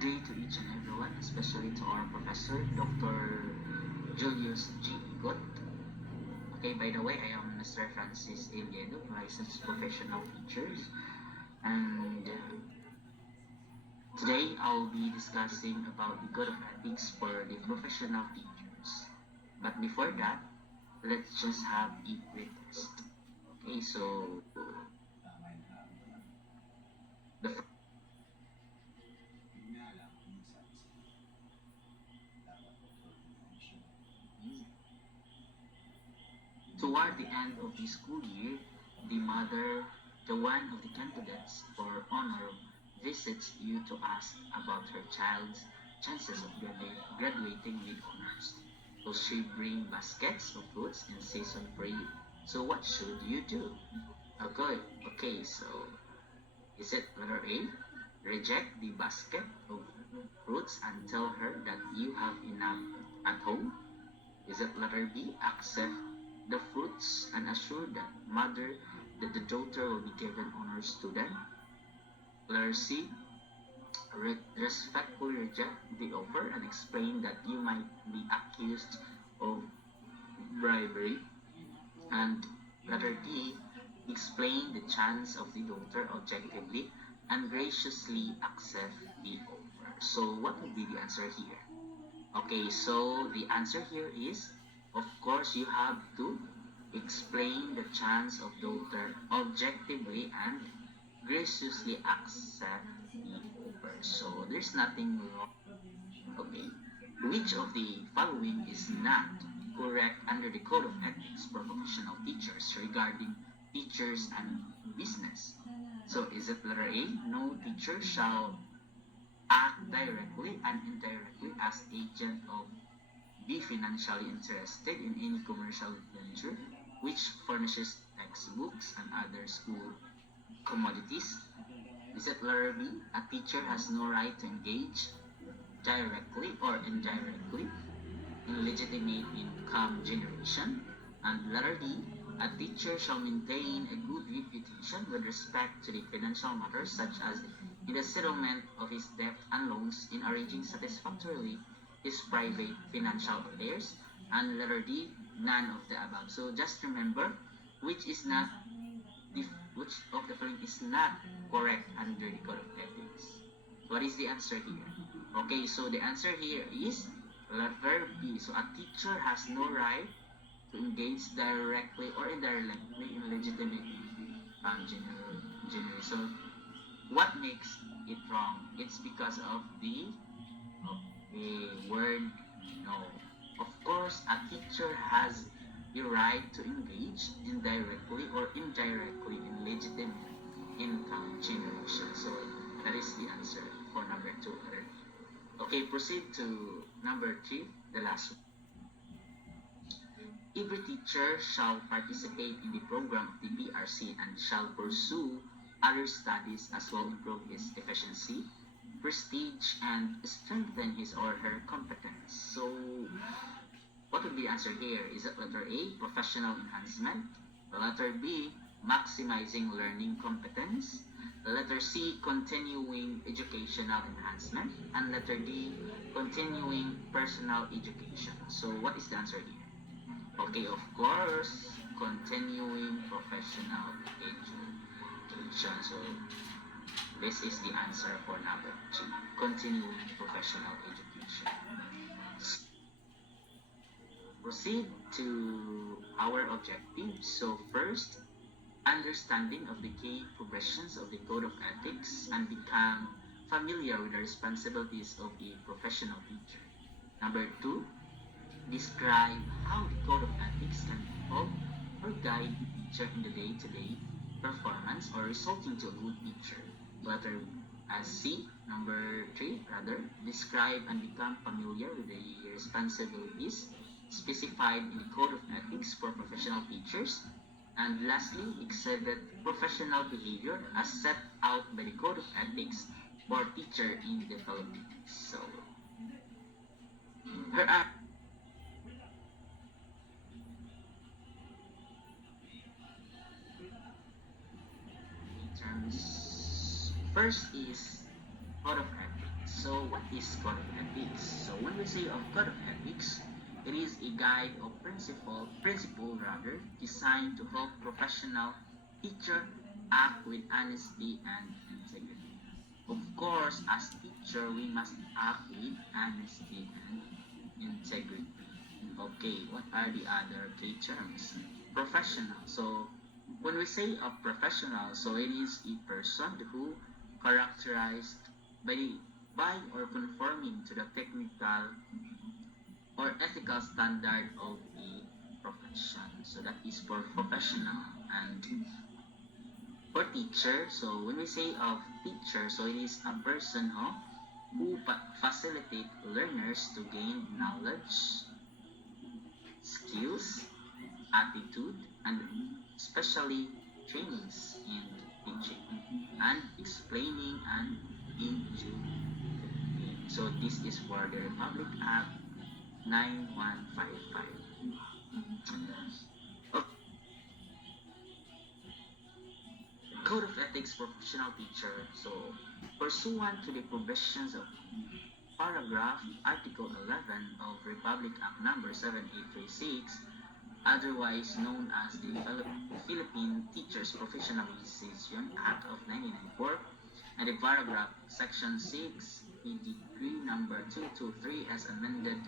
Good day to each and everyone, especially to our professor, Dr. Julius G. Igot. Okay, by the way, I am Mr. Francis Eliedo, licensed professional teacher, and today I'll be discussing about the code of ethics for the professional teachers. But before that, let's just have a quick test. Okay, so the toward the end of the school year, the mother, the one of the candidates for honor, visits you to ask about her child's chances of graduating with honors. Will she bring baskets of fruits in season for you? So what should you do? Okay, so is it letter A? Reject the basket of fruits and tell her that you have enough at home? Is it letter B? Accept the fruits and assure the mother that the daughter will be given honor student? Letter C. Respectfully reject the offer and explain that you might be accused of bribery. And letter D. Explain the chance of the daughter objectively and graciously accept the offer. So what would be the answer here? Okay, so the answer here is, of course, you have to explain the chance of daughter objectively and graciously accept the offer. So there's nothing wrong. Okay, which of the following is not correct under the Code of Ethics for professional teachers regarding teachers and business? So is it letter A? No teacher shall act directly and indirectly as agent of be financially interested in any commercial venture which furnishes textbooks and other school commodities. Is it letter B? A teacher has no right to engage directly or indirectly in legitimate income generation. And letter D, a teacher shall maintain a good reputation with respect to the financial matters such as in the settlement of his debt and loans, in arranging satisfactorily his private financial affairs. And letter D, none of the above. So just remember which is not which of the following is not correct under the Code of Ethics. What is the answer here? Okay, so the answer here is letter B. So a teacher has no right to engage directly or indirectly in legitimate generation. So what makes it wrong? It's because of the word no. Of course, a teacher has the right to engage indirectly or indirectly in legitimate income generation. So that is the answer for number 2. Okay, proceed to number 3, the last one. Every teacher shall participate in the program of the PRC and shall pursue other studies as well improve his efficiency, prestige, and strengthen his or her competence. So, what would be the answer here? Is it letter A, professional enhancement? Letter B, maximizing learning competence? Letter C, continuing educational enhancement? And letter D, continuing personal education. So, what is the answer here? Okay, of course, continuing professional education. So, this is the answer for number 2, continuing professional education. Proceed to our objectives. So first, understanding of the key progressions of the Code of Ethics and become familiar with the responsibilities of a professional teacher. Number 2, describe how the Code of Ethics can help or guide the teacher in the day-to-day performance or resulting to a good teacher. Letter C. Number 3, describe and become familiar with the responsibilities specified in the Code of Ethics for professional teachers. And lastly, exhibit professional behavior as set out by the Code of Ethics for teacher in the Philippines. So, here are terms. First is Code of Ethics. So what is code of ethics? So when we say of code of ethics, it is a guide or principle rather, designed to help professional teacher act with honesty and integrity. Of course, as teacher, we must act with honesty and integrity. Okay, what are the other key terms? Professional. So when we say a professional, so it is a person who characterized by or conforming to the technical or ethical standard of the profession. So that is for professional. And for teacher, so when we say of teacher, so it is a person who facilitate learners to gain knowledge, skills, attitude, and especially trainings in teaching and explaining and teaching. So this is for the Republic Act 9155. Code of Ethics for Professional Teacher. So, pursuant to the provisions of paragraph Article 11 of Republic Act Number 7836, otherwise known as the Philippine Teachers Professionalization Act of 1994, and the paragraph Section 6, Decree Number 223 as amended,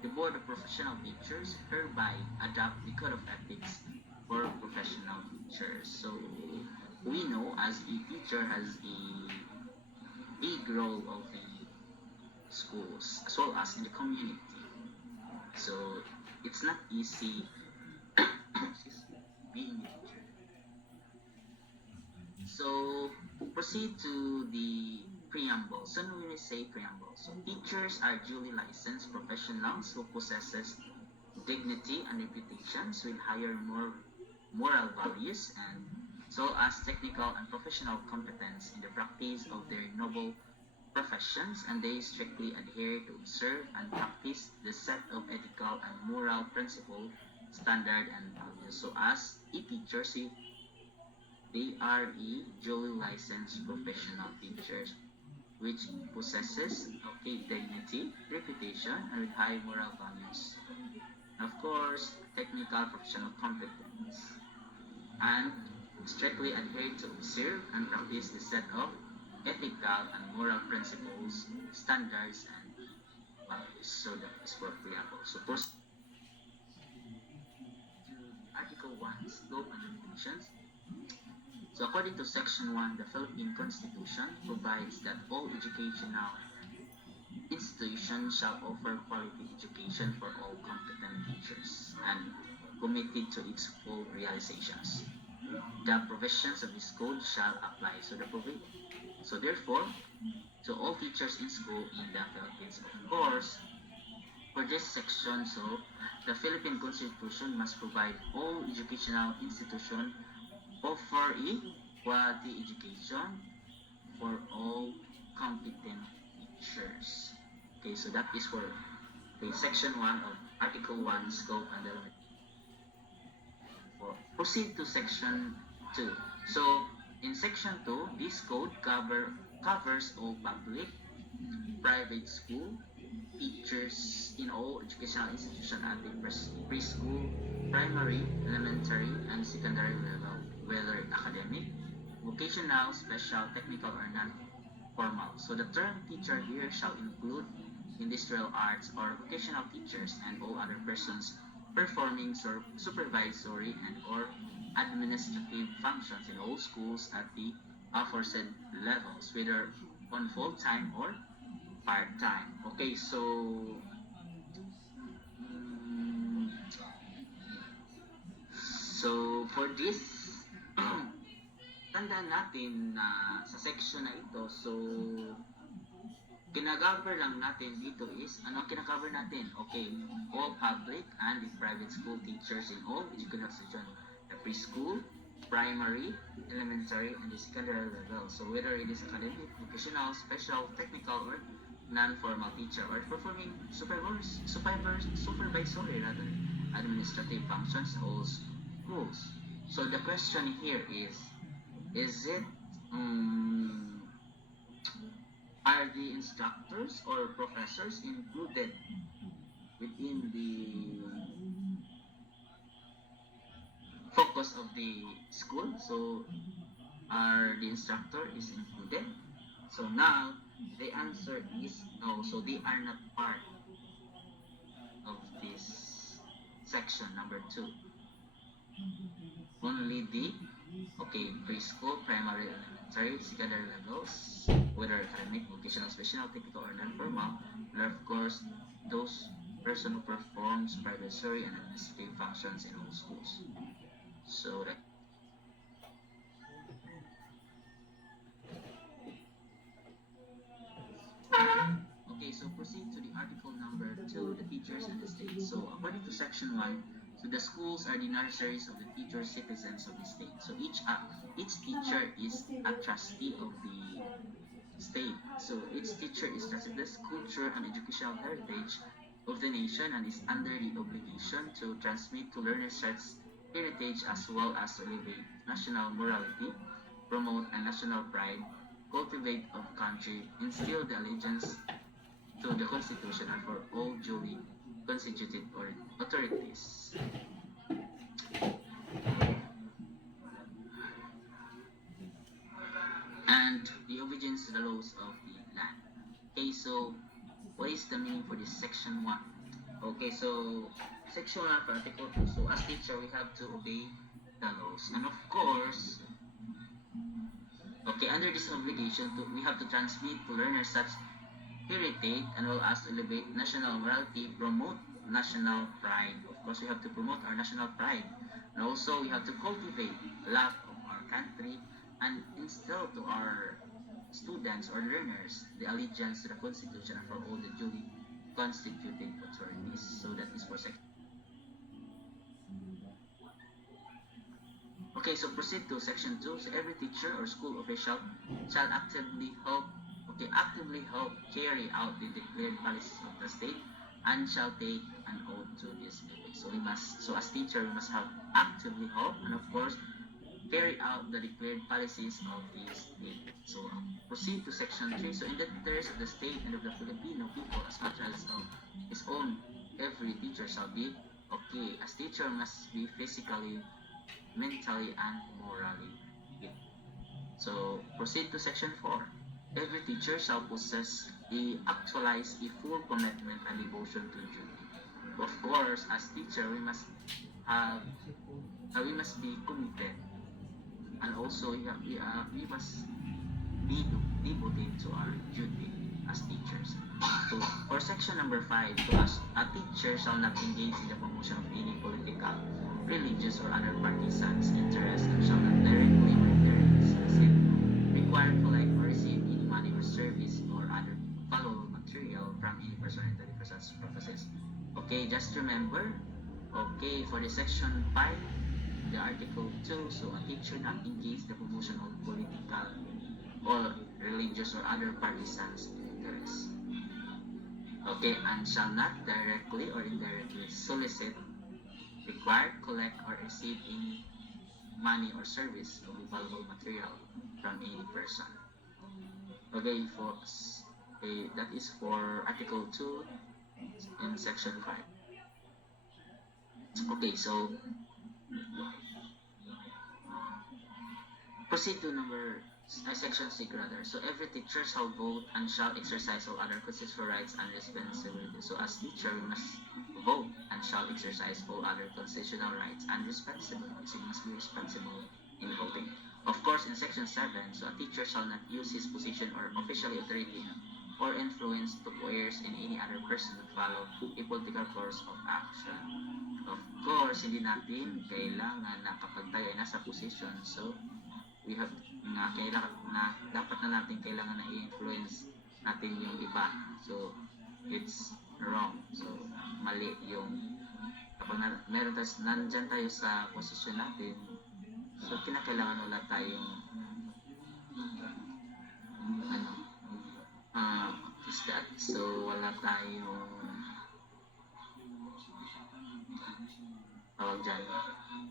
the Board of Professional Teachers hereby adopt the Code of Ethics for Professional Teachers. So, we know as a teacher has a big role of the schools as well as in the community. So it's not easy being a teacher. So proceed to the preamble. So when we say preamble, so teachers are duly licensed professionals who possesses dignity and reputations with higher moral values and so as technical and professional competence in the practice of their noble professions, and they strictly adhere to observe and practice the set of ethical and moral principle, standard, and values. So as a teacher, they are a duly licensed professional teachers which possesses dignity, reputation, and with high moral values. And of course, technical professional competence. And strictly adhere to observe and practice the set of ethical and moral principles, standards, and values. So that is for preamble. So first, Article 1, Scope and Limitations. So according to Section 1, the Philippine Constitution provides that all educational institutions shall offer quality education for all competent teachers and committed to its full realizations. The provisions of this code shall apply. So therefore, to all teachers in school in the Philippines. Of course, for this section, so the Philippine Constitution must provide all educational institutions offer a quality education for all competent teachers. Okay, so that is for Section 1 of Article 1, Scope and the proceed to Section 2. So, in Section 2, this code covers all public, private school, teachers in all educational institutions at the preschool, primary, elementary, and secondary level, whether academic, vocational, special, technical, or non-formal. So the term teacher here shall include industrial arts or vocational teachers and all other persons performing supervisory and or administrative functions in all schools at the aforesaid levels, whether on full-time or part-time. Okay, so for this, tandaan natin na sa section na ito, so kinacover lang natin dito is, ano kinacover natin? Okay, all public and the private school teachers in all educational institutions, the preschool, primary, elementary, and the secondary level. So whether it is academic, vocational, special, technical, or non-formal teacher, or performing supervisory rather, administrative functions in all schools. So the question here is it are are the instructors or professors included within the focus of the school? So are the instructor is included? So now the answer is no. So they are not part of this section number 2. Only the preschool, primary, elementary, secondary levels, whether academic, vocational, special, technical, or non-formal, and of course those person who performs supervisory and administrative functions in all schools. So that so proceed to the article number 2, the teachers and the state. So according to section 1, so the schools are the nurseries of the future citizens of the state. So each teacher is a trustee of the state. So each teacher is trusted the culture and educational heritage of the nation and is under the obligation to transmit to learners such heritage as well as elevate national morality, promote a national pride, cultivate of country, instill the allegiance to the Constitution and for all duly constituted authorities. And the obedience to the laws of the land. Okay, so what is the meaning for this section 1? Okay, so section 1 for article 2. So as teacher, we have to obey the laws. And of course, under this obligation, we have to transmit to learners such heritage and well as elevate national morality, promote national pride. Of course, we have to promote our national pride. And also, we have to cultivate love of our country and instill to our students or learners the allegiance to the Constitution and for all the duly constituted authorities. So that is for section. Okay, so proceed to section 2. So every teacher or school official shall actively help carry out the declared policies of the state and shall take an oath to this effect. So as teacher, we must have actively help and of course carry out the declared policies of the state. So proceed to section 3. So in the interest of the state and of the Filipino people as much as of his own, every teacher shall be as teacher must be physically, mentally, and morally fit. So proceed to section 4. Every teacher shall possess actualize a full commitment and devotion to duty. Of course, as teacher, we must be committed, and also we must be devoted to our duty as teachers. So for section number 5, so as a teacher shall not engage in the promotion of any political, religious, or other partisans' interests and shall not directly or indirectly solicit, require, collect, or receive any money or service or other valuable material from any person entering for such purposes. Okay, just remember, for the section 5, the article 2, so a teacher not engage the promotion of political or religious or other partisans' interests. Okay, and shall not directly or indirectly solicit, require, collect, or receive any money or service of valuable material from any person. Okay, folks. Okay, that is for Article 2 in Section 5. Okay, so proceed to Section 6 rather. So every teacher shall vote and shall exercise all other constitutional rights and responsibilities. So as teacher, we must vote and shall exercise all other constitutional rights and responsibilities. We must be responsible in voting. Of course, in Section 7, so a teacher shall not use his position or official authority or influence to coerce in any other person to follow a political course of action. Of course, hindi natin kailangan na kapag tayo ay nasa position, so we have dapat na natin kailangan na i-influence natin yung iba. So, it's wrong. So, mali yung kapag meron nandyan tayo sa posisyon natin, so kinakailangan wala tayong is that? So, wala tayong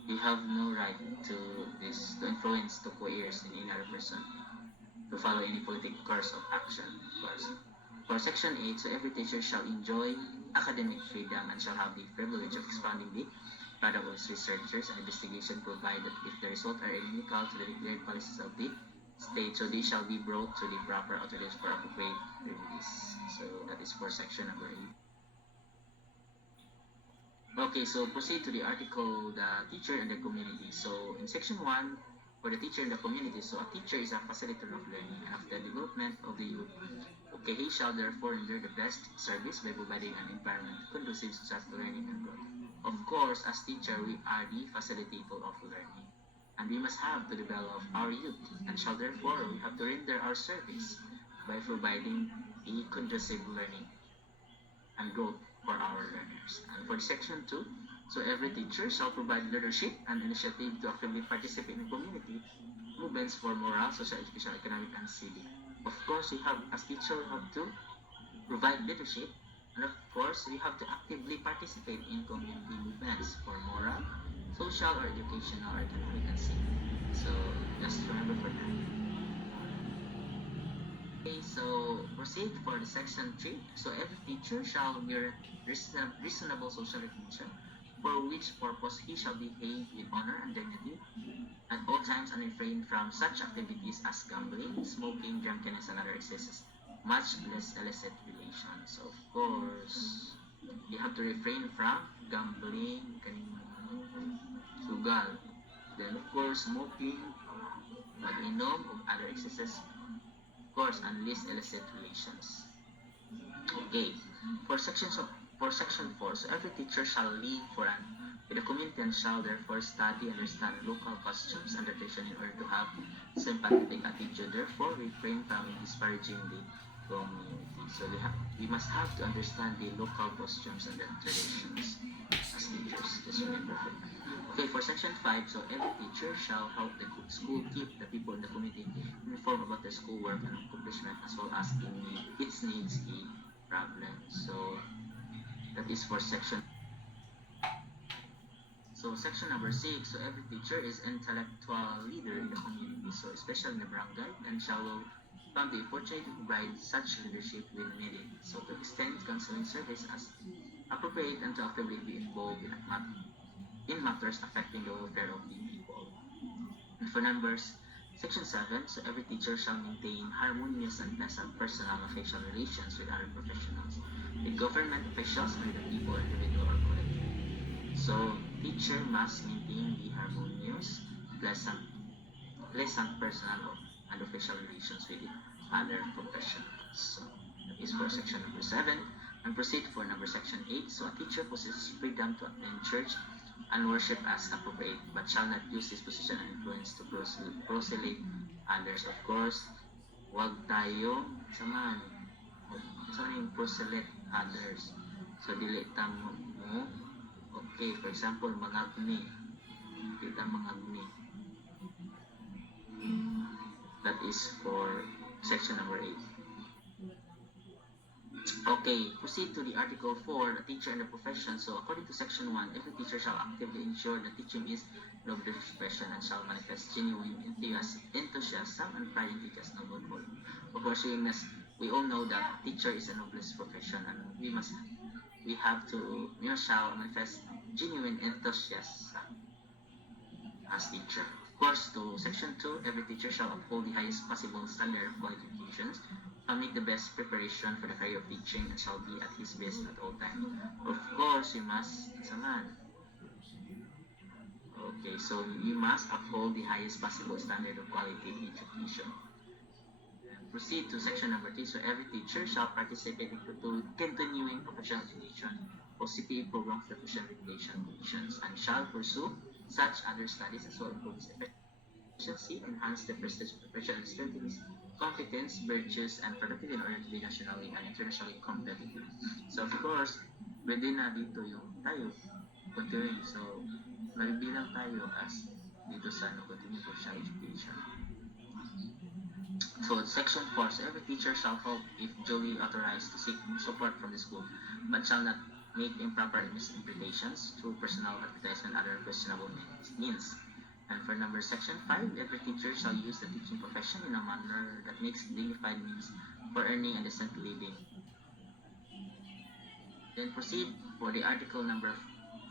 we have no right to influence, to coerce in any other person. to follow any political course of action, of course. For Section 8, so every teacher shall enjoy academic freedom and shall have the privilege of expounding the product of researchers and investigation, provided if the results are inimical to the declared policies of the state, so they shall be brought to the proper authorities for appropriate remedies. So that is for section number 8. Okay, so proceed to the article, the teacher and the community. So in section 1, for the teacher and the community, so a teacher is a facilitator of learning and of the development of the youth. Okay, he shall therefore render the best service by providing an environment conducive to such learning and growth. Of course, as teacher, we are the facilitator of learning, and we must have to develop our youth, and shall therefore we have to render our service by providing a conducive learning and growth for our learners. And for section 2, so every teacher shall provide leadership and initiative to actively participate in community movements for moral, social, educational, economic, and civic. Of course, we have, as teacher, we have to provide leadership, and of course, we have to actively participate in community movements for moral, social, or educational, or economic, and civic. So just remember for that. Okay, so proceed for the section 3. So every teacher shall merit reasonable social recognition, for which purpose he shall behave with honor and dignity at all times and refrain from such activities as gambling, smoking, drunkenness, and other excesses, much less illicit relations. So of course, you have to refrain from gambling, sugal, then of course smoking, mag-inom, of other excesses, of course, and least illicit relations. Okay, for section 4, so every teacher shall live for an with the community and shall therefore study, understand local customs and tradition in order to have sympathetic attitude. Therefore, refrain from disparaging the community. So we must have to understand the local customs and the traditions as teachers. Just remember for that. Okay, for section 5, so every teacher shall help the school keep the people in the community informed about their schoolwork and accomplishment, as well as its needs a problem. So that is for section. So section number 6, so every teacher is intellectual leader in the community, so especially in the barangay, and shall from the opportunity to provide such leadership when needed. So to extend counseling service as appropriate and to actively be involved in matters affecting the welfare of the people. And for numbers, section 7, so every teacher shall maintain harmonious and pleasant personal and facial relations with other professionals, with government officials, and with the people, individual or collective. So teacher must maintain the harmonious, pleasant personal and official relations with other professionals. So that is for section number 7. And proceed for section 8. So a teacher possesses freedom to attend church and worship as appropriate, but shall not use his position and influence to proselyte others. Of course, wag tayo samahan yung proselyte others. So dili ta mo. Okay, for example, mangagni. Kita mangagni. That is for section number 8. Okay, proceed to the article 4, the teacher and the profession. So according to section 1, every teacher shall actively ensure that teaching is noble profession and shall manifest genuine enthusiasm and pride in teachers' noble calling. Of course, we all know that teacher is a noblest profession, and we shall manifest genuine enthusiasm as teacher. Of course, to section 2, every teacher shall uphold the highest possible standard of qualifications, shall make the best preparation for the career of teaching, and shall be at his best at all times. Of course, you must, okay, so you must uphold the highest possible standard of quality in education. Proceed to section number 3. So every teacher shall participate in continuing professional education or CPE programs for professional education conditions, and shall pursue such other studies as well improve his efficiency, enhance the prestige of professional strengthens competence, virtues, and productivity in order to be nationally and internationally competitive. So of course, pwede na dito yung tayo continuing. So magbilang tayo as dito sa continuing professional education. So section 4, so every teacher shall help if duly authorized to seek support from the school, but shall not make improper misinterpretations through personal advertisement and other questionable means. And for number section 5, every teacher shall use the teaching profession in a manner that makes dignified means for earning a decent living. Then proceed for the article number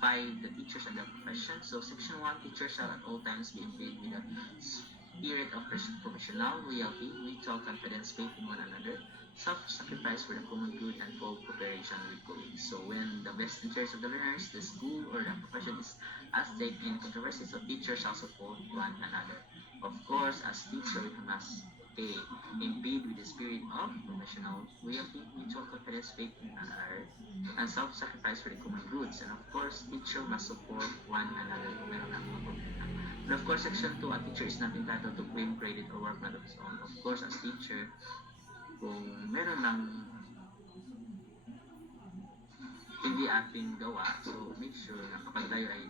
5, the teachers and the profession. So section 1, teachers shall at all times be imbued with a spirit of professional loyalty, mutual confidence, faith in one another, self-sacrifice for the common good, and full cooperation with colleagues. So when the best interest of the learners, the school, or the profession is at stake in controversy, so teachers shall support one another. Of course, as teacher, we must be imbued with the spirit of professional loyalty, mutual confidence, faith in one another, and self-sacrifice for the common goods. And of course, teacher must support one another kung meron ang mga problema. And of course, section 2, a teacher is not entitled to claim credit or work not of his own. Of course, as teacher, kung meron ng hindi ating gawa, so make sure na kapag tayo ay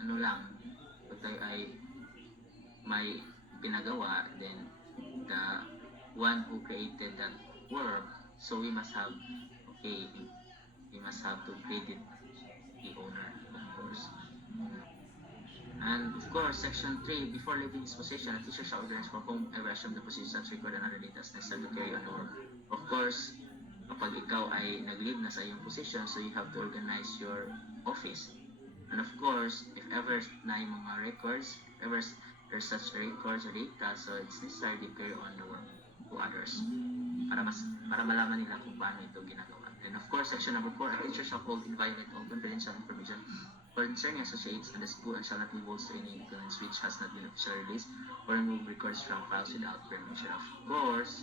kapag tayo ay may pinagawa, then the one who created that work, so we must have to credit the owner, of course. And of course, section 3, before leaving his position, a teacher shall organize for whom ever assume the position, record and other data necessary to carry on the work. Of course, kapag ikaw ay nag-leave na sa iyong position, so you have to organize your office. And of course, if ever na yung mga records, ever there's such records or data, so it's necessary to carry on the work to others para malaman nila kung paano ito ginagawa. And of course, section number 4, a teacher shall hold inviolate all confidential information concerning associates and the school and shall not divulge to any documents which has not been officially released or remove records from files without permission. Of course,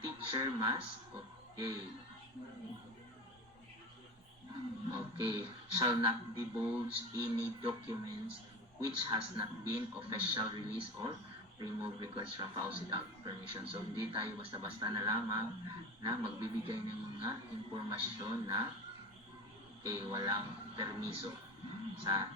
teacher must shall not divulge any documents which has not been official released or remove records from files without permission. So, hindi tayo basta-basta na lamang na magbibigay ng mga impormasyon na walang permiso sa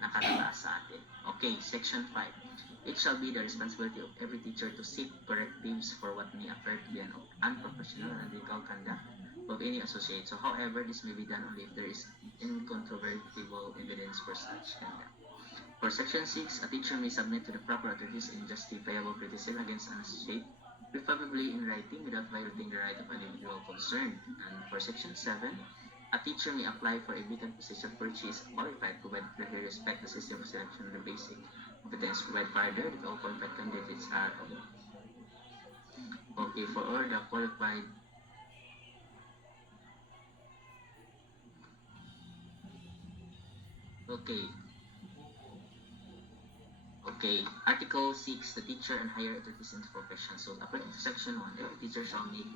nakatataas sa atin. Okay, section 5. It shall be the responsibility of every teacher to seek correctives for what may appear to be an unprofessional and illegal conduct of any associate. So, however, this may be done only if there is incontrovertible evidence for such conduct. For section 6, a teacher may submit to the proper authorities in justifiable criticism against an associate, preferably in writing without violating the right of an individual concerned. And for section 7, a teacher may apply for a vacant position for which he is qualified, provided that he respect the system of selection and the basic competence. Provide further that all qualified candidates are for all the qualified Article 6, the teacher and higher authorities in the profession. So, according to section 1, every teacher shall make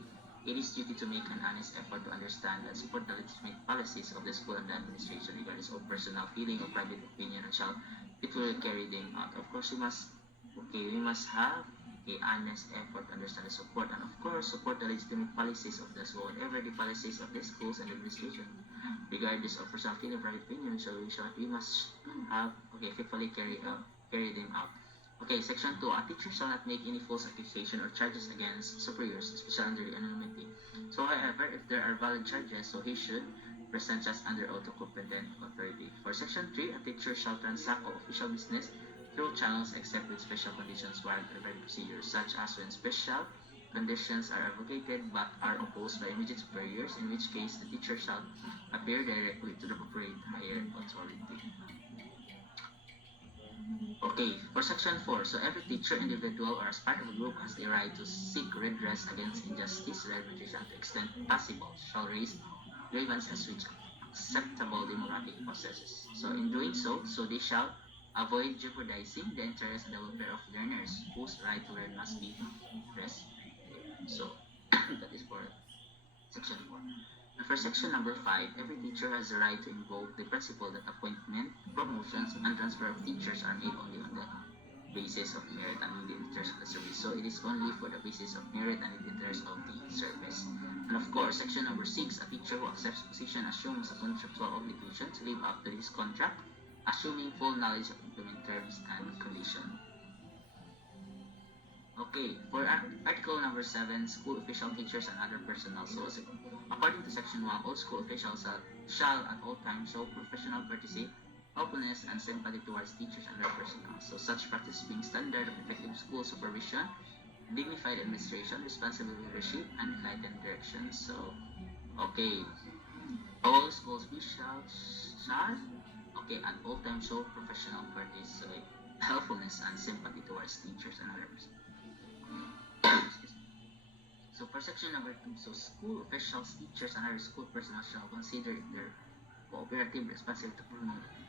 it is duty to make an honest effort to understand and support the legitimate policies of the school and the administration regardless of personal feeling or private opinion, and shall faithfully carry them out. Of course, we must have a honest effort to understand and support, and of course, support the legitimate policies of the school, whatever the policies of the schools and administration, regardless of personal feeling or private opinion. So, we must have faithfully carry them out. Okay, section 2, a teacher shall not make any false accusation or charges against superiors, especially under anonymity. So, however, if there are valid charges, so he should present us under oath to competent authority. For section 3, a teacher shall transact all official business through channels except with special conditions warranted by procedures, such as when special conditions are advocated but are opposed by immediate superiors, in which case the teacher shall appear directly to the appropriate higher authority. Okay, for section 4, so every teacher, individual, or as part of a group has the right to seek redress against injustice, retribution to the extent possible, shall raise grievances which acceptable democratic processes. So in doing so, they shall avoid jeopardizing the interest and the welfare of learners whose right to learn must be respected. So that is for section 4. And for section number 5, every teacher has the right to invoke the principle that appointment, promotions, and transfer of teachers are made only on the basis of merit and the interest of the service. So it is only for the basis of merit and the interest of the service. And of course, section number 6, a teacher who accepts position assumes a contractual obligation to live up to his contract, assuming full knowledge of implement terms and conditions. Okay, for article number 7, school official, teachers, and other personnel. So, according to section 1, all school officials shall at all times show professional courtesy, openness, and sympathy towards teachers and their personnel. So such practice being standard of effective school supervision, dignified administration, responsible leadership, and enlightened direction. So, okay, all school officials shall, okay, at all times show professional qualities, so helpfulness and sympathy towards teachers and others. Excuse me. So for section number 2, so school officials, teachers, and other school personnel shall consider their cooperative responsibility to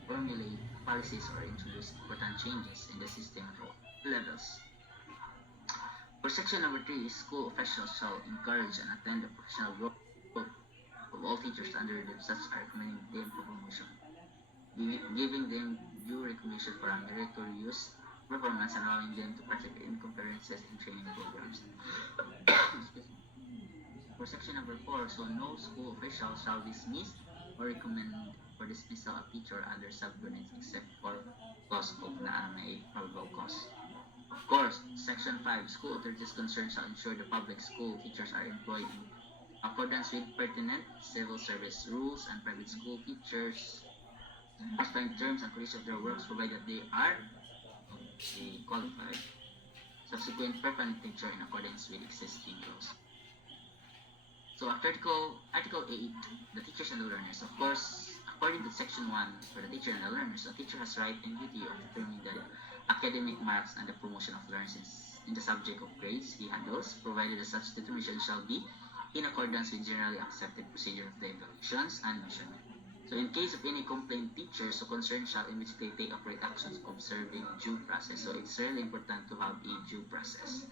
formulate policies or introduce important changes in the system at all levels. For section number 3, school officials shall encourage and attend the professional growth of all teachers under them, such as recommending them for promotion, giving them due recognition for a meritorious performance, and allowing them to participate in conferences and training programs. Excuse me. For section number 4, so no school official shall dismiss or recommend for dismissal of teacher or other subordinates except for cause of na may probable cause. Of course, section 5, school authorities concerned shall ensure the public school teachers are employed in accordance with pertinent civil service rules, and private school teachers must find terms and conditions of their works provided they are qualified, subsequent permanent teacher in accordance with existing laws. So after Article 8, the teachers and the learners. Of course, according to Section 1, for the teacher and the learners, a teacher has right and duty of determining the academic marks and the promotion of learners in the subject of grades he handles, provided that such determination shall be in accordance with generally accepted procedure of the evaluations and measurement. So in case of any complaint, teachers so concerned shall immediately take appropriate actions observing due process. So it's really important to have a due process.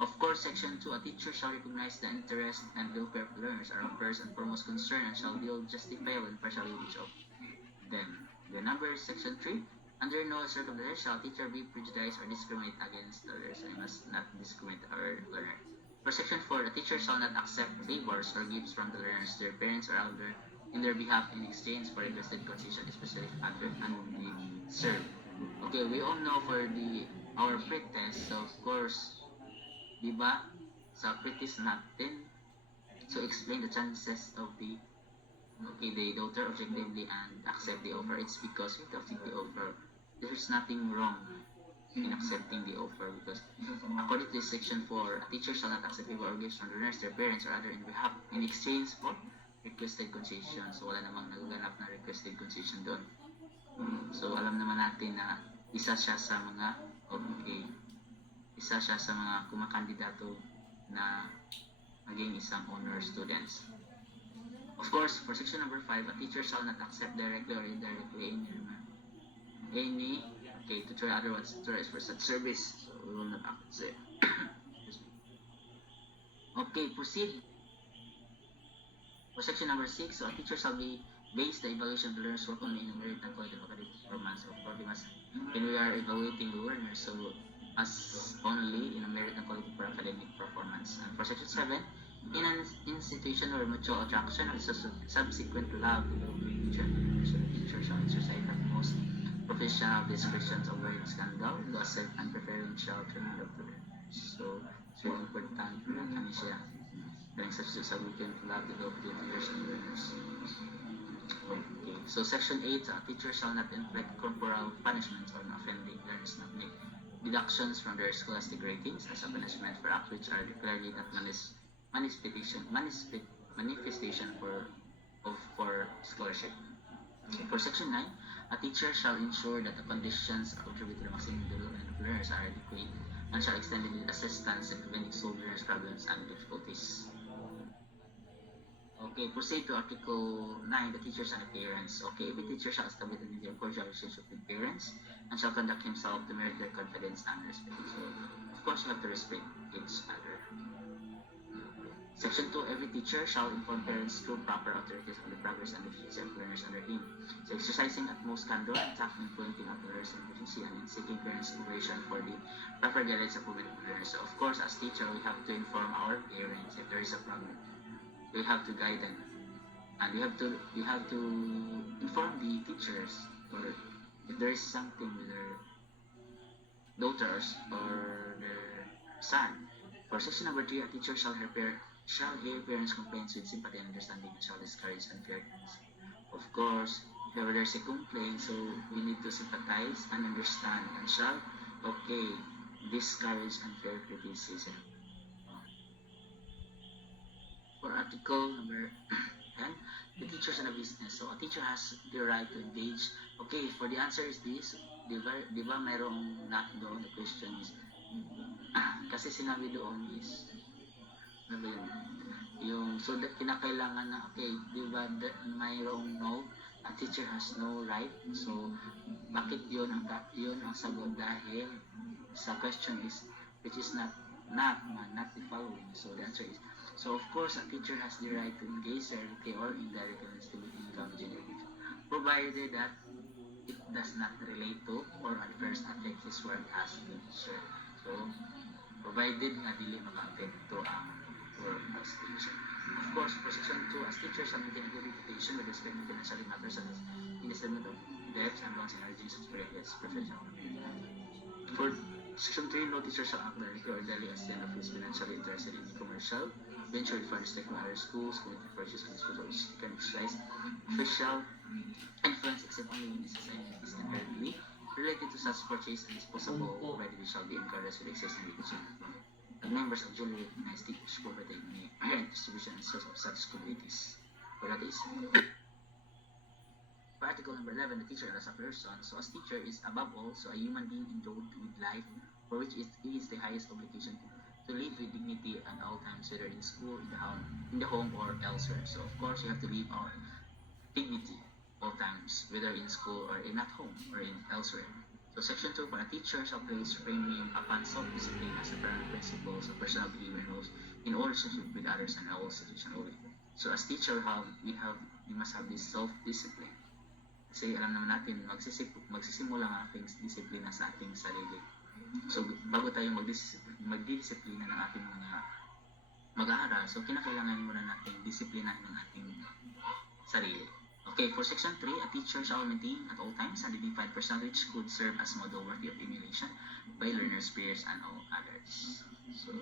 Of course, Section 2, a teacher shall recognize the interest and welfare of learners are of first and foremost concern and shall deal justifiable and partially with each of them. The number is Section 3. Under no circumstances shall teacher be prejudiced or discriminate against others. I must not discriminate our learner. For Section 4, the teacher shall not accept favors or gifts from the learners, their parents, or elder in their behalf in exchange for requested concession, especially if served. Okay, we all know for our pretest, so of course, di ba, sa pretest natin, so explain the chances of the daughter objectively and accept the offer. It's because with the offer, there's nothing wrong in accepting the offer, because according to Section 4, a teacher shall not accept favor or gifts from the learners, their parents, or other in behalf in exchange for requested concession. So wala namang nagaganap na requested concession doon. So alam naman natin na isa siya sa mga kumakandidato na maging isang honor students. Of course, for section number 5, a teacher shall not accept directly or indirectly any tutor otherwise authorized for such service. So we will not accept. Okay, proceed. For section number 6, so a teacher shall be base the evaluation of the learner's work only in merit and quality of academic performance. Of course, when we are evaluating the learners, so as only in a merit and quality for academic performance. And for section 7, in an institution where mutual attraction and subsequent love developing teacher and the teacher shall exercise the most professional discretions of avoiding scandal, gossip, and preferential treatment of the learners. So it's really important na kami siya during such subsequent love developing teachers and learners. Okay, so section 8, a teacher shall not inflict corporal punishments on offending learners, not make deductions from their scholastic ratings as a punishment for acts which are clearly not manifestation for scholarship. Okay, for section 9, a teacher shall ensure that the conditions contribute to the maximum development of learners are adequate and shall extend the assistance in preventing solve learners' problems and difficulties. Okay, proceed to Article 9, the teachers and the parents. Okay, every teacher shall establish a medium cordial relationship with parents and shall conduct himself to merit their confidence and respect. So, of course, you have to respect each other. Section 2, every teacher shall inform parents through proper authorities of the progress and efficiency of learners under him. So, exercising utmost candor and tact in pointing out learners' efficiency and in seeking parents' cooperation for the proper guidance and improvement of learners. So, of course, as teacher, we have to inform our parents if there is a problem. We have to guide them, and we have to inform the teachers or if there is something with their daughters or their son. For section number 3, a teacher shall hear parents' complaints with sympathy and understanding and shall discourage unfairness. Of course, Whenever there's a complaint, so we need to sympathize and understand and shall, okay, discourage unfair criticism. For article number 10, the teachers and the business. So a teacher has the right to engage. Okay, for the answer is this. Di ba merong not doon, the question is, kasi sinabi doon is, ano ba yun? Yung, so kinakailangan na, okay, di ba mayroong no, a teacher has no right. So, bakit yun ang sagot dahil sa question is, which is not the following. So, the answer is, so of course, a teacher has the right to engage directly or indirectly in student income generation, provided that it does not relate to or adverse affect his work as a teacher. So, provided nga dili mag-apekto ang work as teacher. Of course, for section 2, as teachers have maintained a good reputation with respect to financial matters such as in the settlement of debts and loans and origins of various professional. For section 3, no teacher shall act directly or daily as the end of his financially interested in commercial venture with funds like other schools, community purchase, and schools which can exercise official influence except only when this assignment is inherently related to such purchase and disposable revenue shall be encouraged with excess and education. The members of duly recognized teachers provided in the distribution and sales of such commodities. So that is for article number 11, the teacher as a person. So as teacher is above all, so a human being endowed with life, for which it is the highest obligation to live with dignity at all times, whether in school, in the home, or elsewhere. So of course, you have to live our dignity all times, whether in school or in at home or in elsewhere. So section 2, for a teacher shall place premium upon self-discipline as the primary principles of personal behavior in all relationship with others and all situations only. So as teacher, we must have this self-discipline. Kasi alam naman natin, magsisimula ang ating disiplina sa ating sarili. So bago tayo magdidisiplina ng ating mga mag-aaral, so kinakailangan muna natin disiplinahin ng ating sarili. Okay, for section 3, a teacher shall maintain at all times a dignified personality which could serve as model worthy of emulation by learners, peers, and all others. So,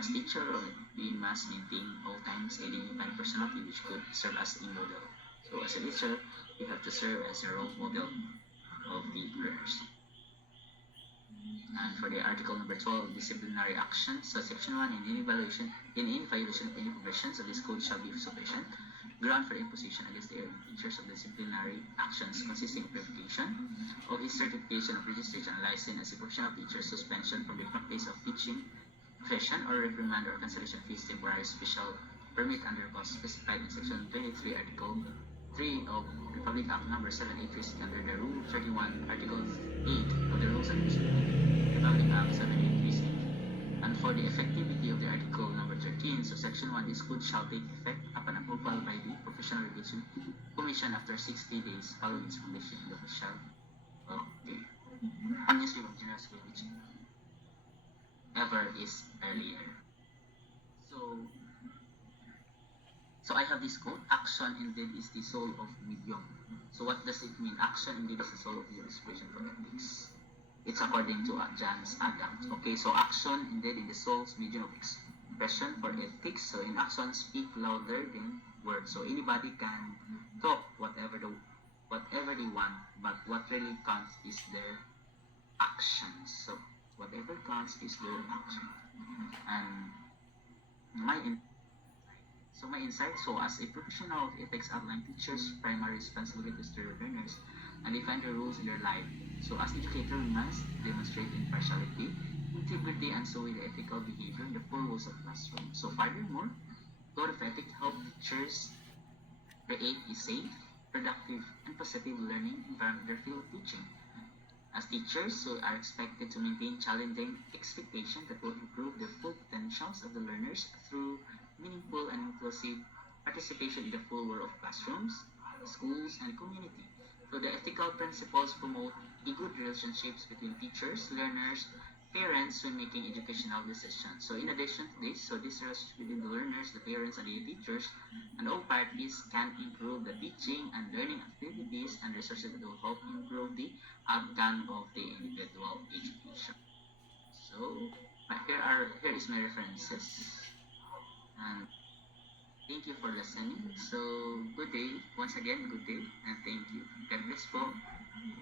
as teacher, we must maintain all times a dignified personality which could serve as a model. So, as a teacher, you have to serve as a role model of the learners. And for the article number 12, disciplinary actions, so section 1, in any violation of any provisions of this code shall be sufficient ground for imposition against the teachers of disciplinary actions consisting of revocation of his certification of registration and license as a professional teacher, suspension from the practice of teaching profession, or reprimand or cancellation of his temporary special permit under cost specified in section 23, article 3 of Republic Act number 7836 under the Rule 31, article 8 of the Rules and Discipline, Republic Act 7836. And for the effectivity of the article number 13, so section 1, this code shall take effect upon approval by the Professional Regulation Commission after 60 days following its publication in the official newspaper of General School, which ever is earlier. So I have this quote, action indeed is the soul of medium. So what does it mean? Action indeed is the soul of the expression for ethics. It's according to John Adams. Okay, so action indeed is the soul's medium of expression for ethics. So in action, speak louder than words. So anybody can talk whatever they want, but what really counts is their actions. So whatever counts is their action. And my insight, so as a professional of ethics outline teachers' primary responsibilities to their learners and define the rules in their life. So as educator, we must demonstrate impartiality, integrity, and so with ethical behavior in the four walls of classroom. So furthermore, code of ethics help teachers create a safe, productive, and positive learning environment in their field of teaching. As teachers, so are expected to maintain challenging expectations that will improve the full potentials of the learners through meaningful and inclusive participation in the full world of classrooms, schools, and community. So the ethical principles promote the good relationships between teachers, learners, parents when making educational decisions. So in addition to this, so this relationship between the learners, the parents, and the teachers, and all parties can improve the teaching and learning activities and resources that will help improve the outcome of the individual education. So here is my references. And Thank you for listening. So, good day. Once again, good day. And thank you. God bless po.